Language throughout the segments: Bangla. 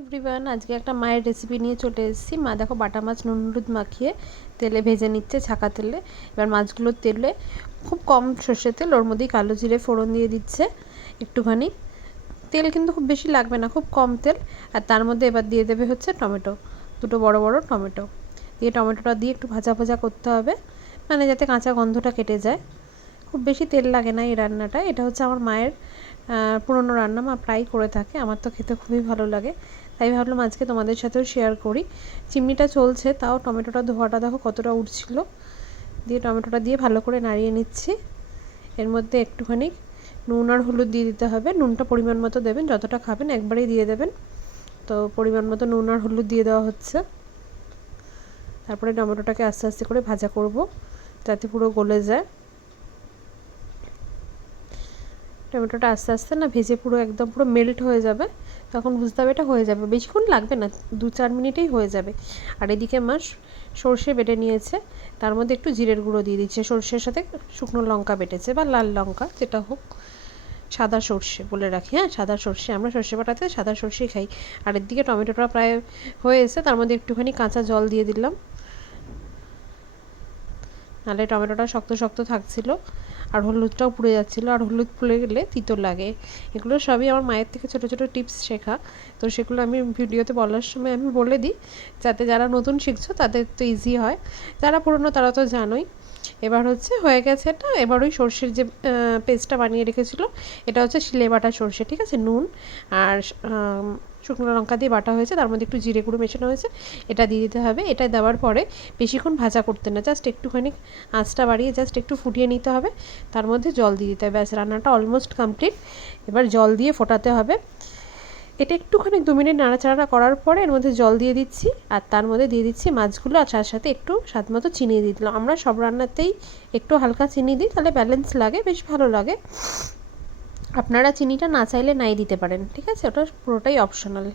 এভরিওয়ান আজকে একটা মায়ের রেসিপি নিয়ে চলে এসেছি। মা দেখো বাটা মাছ, নুন, হলুদ মাখিয়ে তেলে ভেজে নিচ্ছে ছাকা তেলে। এবার মাছগুলোর তেলে খুব কম সর্ষে তেল, ওর মধ্যেই কালো জিরে ফোড়ন দিয়ে দিচ্ছে একটুখানি। তেল কিন্তু খুব বেশি লাগবে না, খুব কম তেল। আর তার মধ্যে এবার দিয়ে দেবে হচ্ছে টমেটো, দুটো বড় বড় টমেটো। দিয়ে টমেটোটা দিয়ে একটু ভাজা ভাজা করতে হবে মানে যাতে কাঁচা গন্ধটা কেটে যায়। খুব বেশি তেল লাগে না এই রান্নাটা। এটা হচ্ছে আমার মায়ের পুরনো রান্না, মা প্রায় করে থাকে। আমার তো খেতে খুবই ভালো লাগে। তাই ভাবলাম আজকে তোমাদের সাথেও শেয়ার করি। চিমনিটা চলছে, তাও টমেটোটা ধোয়াটা দেখো কতটা উঠছিল। দিয়ে টমেটোটা দিয়ে ভালো করে নাড়িয়ে নিচ্ছি। এর মধ্যে একটুখানি নুন আর হলুদ দিয়ে দিতে হবে। নুনটা পরিমাণ মতো দেবেন, যতটা খাবেন একবারেই দিয়ে দেবেন। তো পরিমাণ মতো নুন আর হলুদ দিয়ে দেওয়া হচ্ছে। তারপরে টমেটোটাকে আস্তে আস্তে করে ভাজা করব, যাতে পুরো গলে যায়। টমেটোটা আস্তে আস্তে না ভেজে পুরো একদম পুরো মেল্ট হয়ে যাবে। তখন বুঝতে হবে এটা হয়ে যাবে। বেশিক্ষণ লাগবে না, দু চার মিনিটেই হয়ে যাবে। আর এদিকে মাছ সর্ষে বেটে নিয়েছে। তার মধ্যে একটু জিরের গুঁড়ো দিয়ে দিচ্ছে। সর্ষের সাথে শুকনো লঙ্কা বেটেছে বা লাল লঙ্কা, যেটা হোক। সাদা সর্ষে বলে রাখি হ্যাঁ সাদা সর্ষে। আমরা সর্ষে বাটাতে সাদা সর্ষেই খাই। আর এদিকে টমেটোটা প্রায় হয়ে এসে তার মধ্যে একটুখানি কাঁচা জল দিয়ে দিলাম। নাহলে টমেটোটা শক্ত শক্ত থাকছিলো। আর হলুদটাও পুড়ে যাচ্ছিল, আর হলুদ পুড়ে গেলে তিতো লাগে। এগুলো সবই আমার মায়ের থেকে ছোটো ছোটো টিপস শেখা। তো সেগুলো আমি ভিডিওতে বলার সময় আমি বলে দিই, যাতে যারা নতুন শিখছো তাদের তো ইজি হয়। যারা পুরনো তারা তো জানোই। এবার হচ্ছে হয়ে গেছে এটা, এবার ওই সর্ষের যে পেস্টটা বানিয়ে রেখেছিলো, এটা হচ্ছে শিলে বাটা সর্ষে, ঠিক আছে? নুন আর শুকনো লঙ্কা দিয়ে বাটা হয়েছে, তার মধ্যে একটু জিরে গুঁড়ো মেশানো হয়েছে, এটা দিয়ে দিতে হবে। এটা দেওয়ার পরে বেশিক্ষণ ভাজা করতে না জাস্ট একটুখানি আঁচটা বাড়িয়ে জাস্ট একটু ফুটিয়ে নিতে হবে। তার মধ্যে জল দিয়ে দিতে হবে। ব্যাস, রান্নাটা অলমোস্ট কমপ্লিট এবার জল দিয়ে ফোটাতে হবে। এটা একটুখানি দু মিনিট নাড়াচাড়া করার পরে এর মধ্যে জল দিয়ে দিচ্ছি, আর তার মধ্যে দিয়ে দিচ্ছি মাছগুলো, আর তার সাথে একটু স্বাদ মতো চিনি দিয়ে দিলাম। আমরা সব রান্নাতেই একটু হালকা চিনি দিই, তাহলে ব্যালেন্স লাগে, বেশ ভালো লাগে। আপনারা চিনিটা না চাইলে নাই দিতে পারেন, ঠিক আছে? ওটা পুরোটাই অপশনাল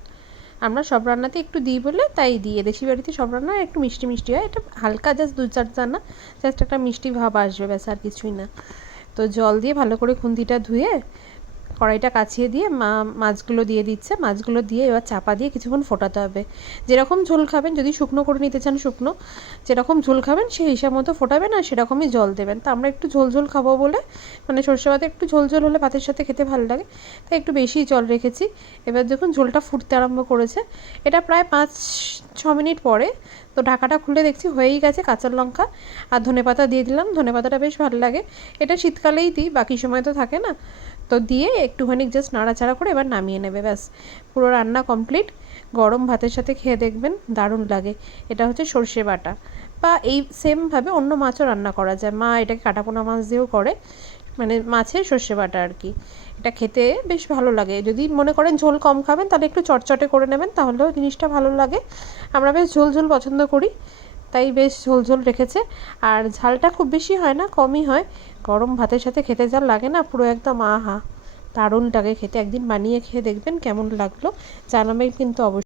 আমরা সব রান্নাতে একটু দিই বলে তাই দিয়ে, দেশি বাড়িতে সব রান্না একটু মিষ্টি মিষ্টি হয়। এটা হালকা জাস্ট দু চার দানা জাস্ট একটা মিষ্টি ভাব আসবে, ব্যাস আর কিছুই না। তো জল দিয়ে ভালো করে খুন্তিটা ধুয়ে কড়াইটা কাছিয়ে দিয়ে মা, মাছগুলো দিয়ে দিচ্ছে। মাছগুলো দিয়ে এবার চাপা দিয়ে কিছুক্ষণ ফোটাতে হবে। যেরকম ঝোল খাবেন, যদি শুকনো করে নিতে চান শুকনো, যেরকম ঝোল খাবেন সেই হিসাব মতো ফোটাবেন আর সেরকমই জল দেবেন। তা আমরা একটু ঝোল ঝোল খাব বলে মানে সর্ষে ভাতে একটু ঝোল ঝোল হলে ভাতের সাথে খেতে ভালো লাগে। তাই একটু বেশি জল রেখেছি। এবার দেখুন ঝোলটা ফুটতে আরম্ভ করেছে। এটা প্রায় পাঁচ, ছ মিনিট পরে। তো ঢাকাটা খুলে দেখছি হয়েই গেছে কাঁচা লঙ্কা। আর ধনে পাতা দিয়ে দিলাম। ধনে পাতাটা বেশ ভালো লাগে। এটা শীতকালেই দিই, বাকি সময় তো থাকে না। তো দিয়ে একটুখানি জাস্ট নাড়াচাড়া করে এবার নামিয়ে নেবে, ব্যাস। পুরো রান্না কমপ্লিট গরম ভাতের সাথে খেয়ে দেখবেন দারুণ লাগে। এটা হচ্ছে সর্ষে বাটা। বা এই সেমভাবে অন্য মাছও রান্না করা যায়। মা এটাকে কাটাপোনা মাছ দিয়েও করে। মানে মাছের সর্ষে বাটা আর কি। এটা খেতে বেশ ভালো লাগে। যদি মনে করেন ঝোল কম খাবেন, তাহলে একটু চটচটে করে নেবেন, তাহলেও জিনিসটা ভালো লাগে। আমরা বেশ ঝোল ঝোল পছন্দ করি। তাই বেশ ঝোল ঝোল রেখেছে। আর ঝালটা খুব বেশি হয় না, কমই হয়। গরম ভাতের সাথে খেতে যা লাগে না, পুরো একদম আহা। দারুণ খেতে। একদিন বানিয়ে খেয়ে দেখবেন কেমন লাগল। জানাবেন কিন্তু অবশ্যই।